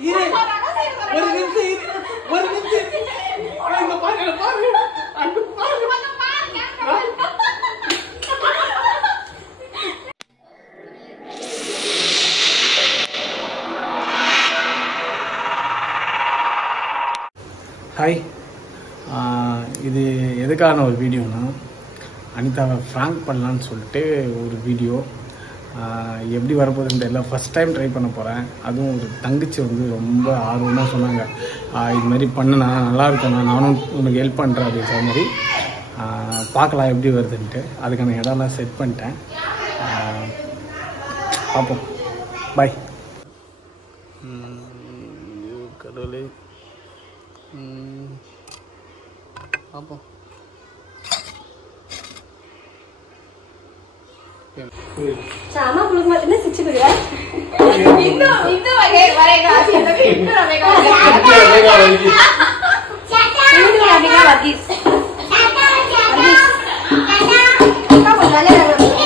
Hi, இது எதுக்கான ஒரு வீடியோனா, அனிதாவை Frank பண்ணலான்னு சொல்லிட்டு ஒரு வீடியோ. எப்படி வரப்போகுதுன்னு தெரியல. ஃபஸ்ட் டைம் ட்ரை பண்ண போகிறேன். அதுவும் ஒரு தங்கச்சி வந்து ரொம்ப ஆர்வமாக சொன்னாங்க, இது மாதிரி பண்ணுனா நல்லாயிருக்கும்ண்ணா, நானும் உனக்கு ஹெல்ப் பண்ணுறேன் அப்படின்ற மாதிரி. பார்க்கலாம் எப்படி வருதுன்ட்டு. அதுக்கான இடம்லாம் செட் பண்ணிட்டேன். பார்ப்போம். பாய். கடவுளே, பார்ப்போம். sama belum matanya sih juga. Itu lagi mereka lagi. Itu mereka lagi. Itu mereka lagi. Kita boleh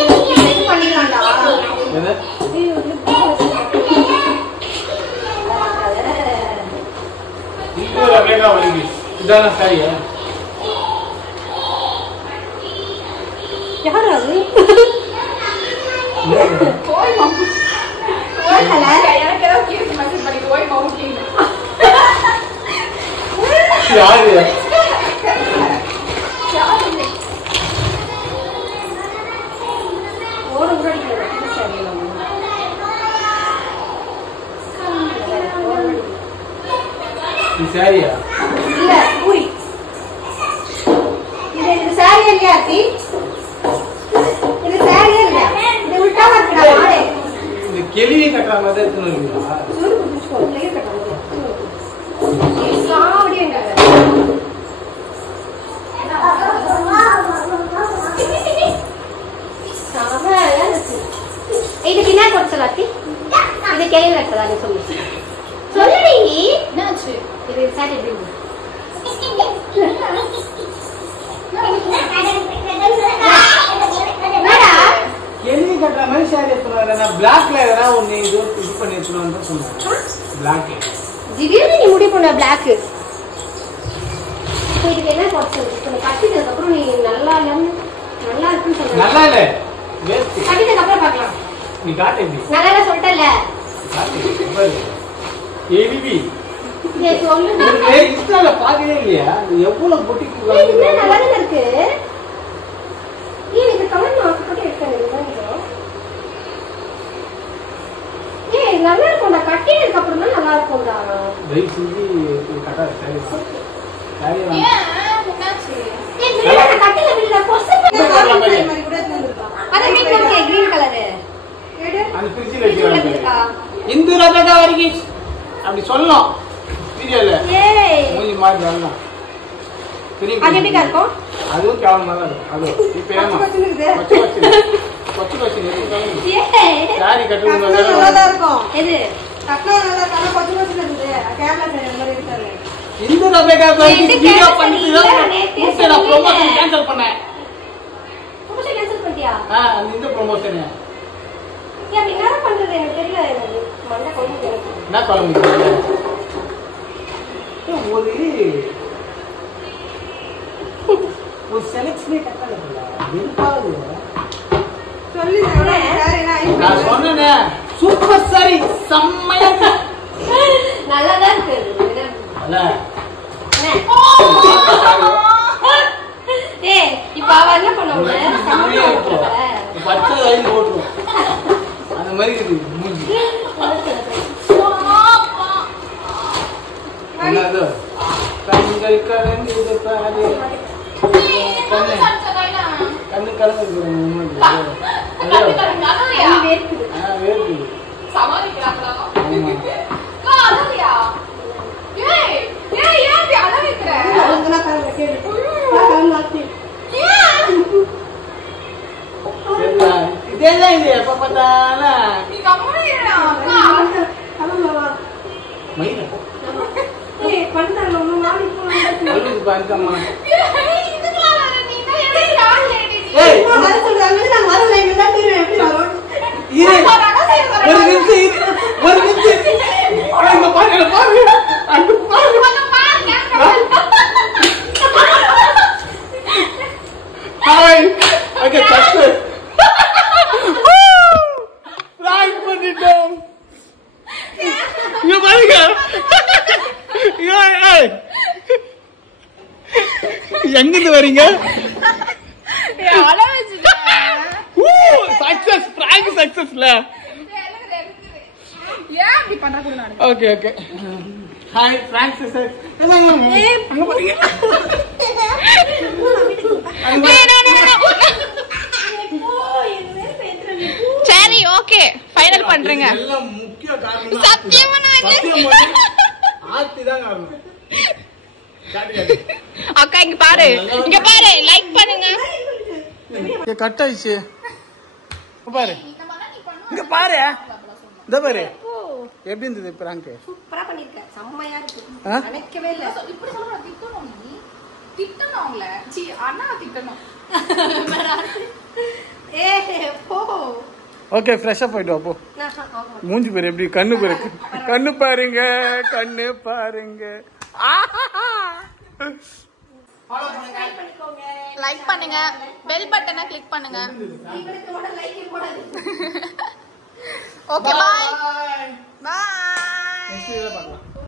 itu panggilan dah. Itu mereka lagi. Sudah nak saya. Jangan lagi. Oi mau. Oi halal. Kayaknya kalau kita masih balik oi mau kini. Siapa ya? Siapa ini? Orang berani kita kita cari lagi. Siapa ya? Iya, ui. Ini saya lihat ni. केली कटरा मध्ये तुम्ही सुरू कुठे लगे कटरा सावडी இது பின்னா கொடுத்தலாத்தி இது கேள்வி கட்டதா நீ சொல்லு சொல்லுடி என்னாச்சு இது சாட்டி எப்படி केली कटरा மாதிரி சாரி எடுத்துறாங்க. நான் blackல ஏதா ஒண்ணு இது பண்ணி எடுத்துறேன்னு சொன்னாங்க. black திடீர்னு நீ முடி போன black இதுக்கு என்ன கொடுத்தது இப்ப கட்டிட்டதுக்கு அப்புறம் நீ நல்லா இருக்குன்னு சொல்ற. நல்லா இல்ல வேஸ்ட். கட்டிட்டதுக்கு அப்புறம் பார்க்கலாம். நீ காட்டு எப்படி நல்லா சொல்லிட்டல காட்டு பாரு. ஏபிபி நீ சொல்லு. ஏய் இன்ஸ்டால பாக்கவே இல்லையா? எவ்வளவு பொட்டிக்கு இது நல்லா இருக்கு. ஏன் இந்த கலர் நான் போட்டு எடுக்கறேன். ஏய் நல்லா இருக்கும்டா. கட்டினதுக்கு அப்புறம் தான் நல்லா இருக்கும்டா. வெயிட் செஞ்சு கட்டா சரி சரி வா. ஏன் முன்னாச்சு ஏய் நீங்க கட்டில வில்ல கொசு மாதிரி கூட வந்துருக்கா. அத வீட்ல இருக்க கிரீன் கலர் எடு அந்த ஃப்ரிட்ஜ்ல வச்சிருக்கா. இந்து ரபகா வர்கி அப்படி சொல்லணும் வீடியோல. ஏய் மூஞ்சி மாதிரி வரணும். அது எப்படி இருக்கும்? அதுவும் கேவலமா தான் இருக்கும். அது இப்ப ஏமா கொச்சு ஏய் சாரி கட்டுறது நல்லா இருக்கும். எது கட்டா நல்லா கண்ண கொச்சு இருக்குது. கேமரா மாதிரி இருக்காரு. இந்த ரபகா வீடியோ பண்ணிட்டு நான் ப்ரமோஷன் கேன்சல் பண்ணேன். ப்ரமோஷன் கேன்சல் பண்ணியா? இந்த ப்ரமோஷன் ஏன் என்ன பண்றது எனக்கு தெரியல. எனக்கு மண்ட கொண்டு என்ன குழம்பு ஒரு செலக்ஷனே கட்டல வெறுப்பாது. சொல்லி நான் சொன்னேனே சூப்பர் சாரி செம்மையா நல்லா தான் இருக்கு. அல்ல ஏய் இப்ப அவ என்ன பண்ணுவாங்க? சமையல் பண்றவ பச்சை லைன் போடுறோம். அந்த மாதிரி இருக்கு மூஞ்சி. என்னது கண்கள் கலங்குது பாரு. கண்ணு கலங்குது மூஞ்சி. கண்ணு கலங்குது. வேர்க்குது. வேர்க்குது. சமாளிக்கறாங்களா? அழறியா? ஏய் ஏய் ஏன் அப்படி அழறிக்கற? அதெல்லாம் கலங்க கேளு. கலங்க இதெல்லாம் இது எப்ப பார்த்தாலும் நீ கம்மனே இருடா. கலங்கவா மயில ஏய் பண்ணால நம்ம மாடி போறோம். சொல்லுது பாருங்கம்மா. ஏய் இதுக்குலாம் வர நீ தான் என்ன ஸ்டார்ட் லேடி. ஏய் வர சொல்றாங்க நான் வரல. என்ன தான் தெரியும் எப்படி வரோம். ஒரு நிமிஷம் அங்க பாரு அங்க பாரு ஹாய் ஓகே சக்சஸ் பிராங்க் பண்ணிட்டோம் இங்க பாருங்க எங்கிருந்து வரீங்க சக்சஸ் பிராங்க் சக்சஸ்ல okay okay hi prank success அங்க பாருங்க சரி ஓகே ஃபைனல் பண்றேங்க எல்லாம் முக்கிய காரணம் சத்தியமா ஆத்தி தான் காரணம் அக்கா இங்க பாரு லைக் பண்ணுங்க கட் ஆயிடுச்சு பாரு இங்க பாரு இந்த பாரு எப்படி இருந்தது பிராங்க் சூப்பரா பண்ணிருக்க செம்மையா இருக்கு நினைக்கவே இல்ல இப்படி சொல்ற திட்டணும் அவங்கள அண்ணா திட்டணும் போ ஓகே ஃப்ரெஷ்ஷா போயிட்டு வா போ மூஞ்சி பேரு எப்படி கண்ணு பாரு கண்ணு பாருங்க கண்ணு பாருங்க லைக் பண்ணுங்க பெல் பட்டனை கிளிக் பண்ணுங்க ஓகே பாய் பாய்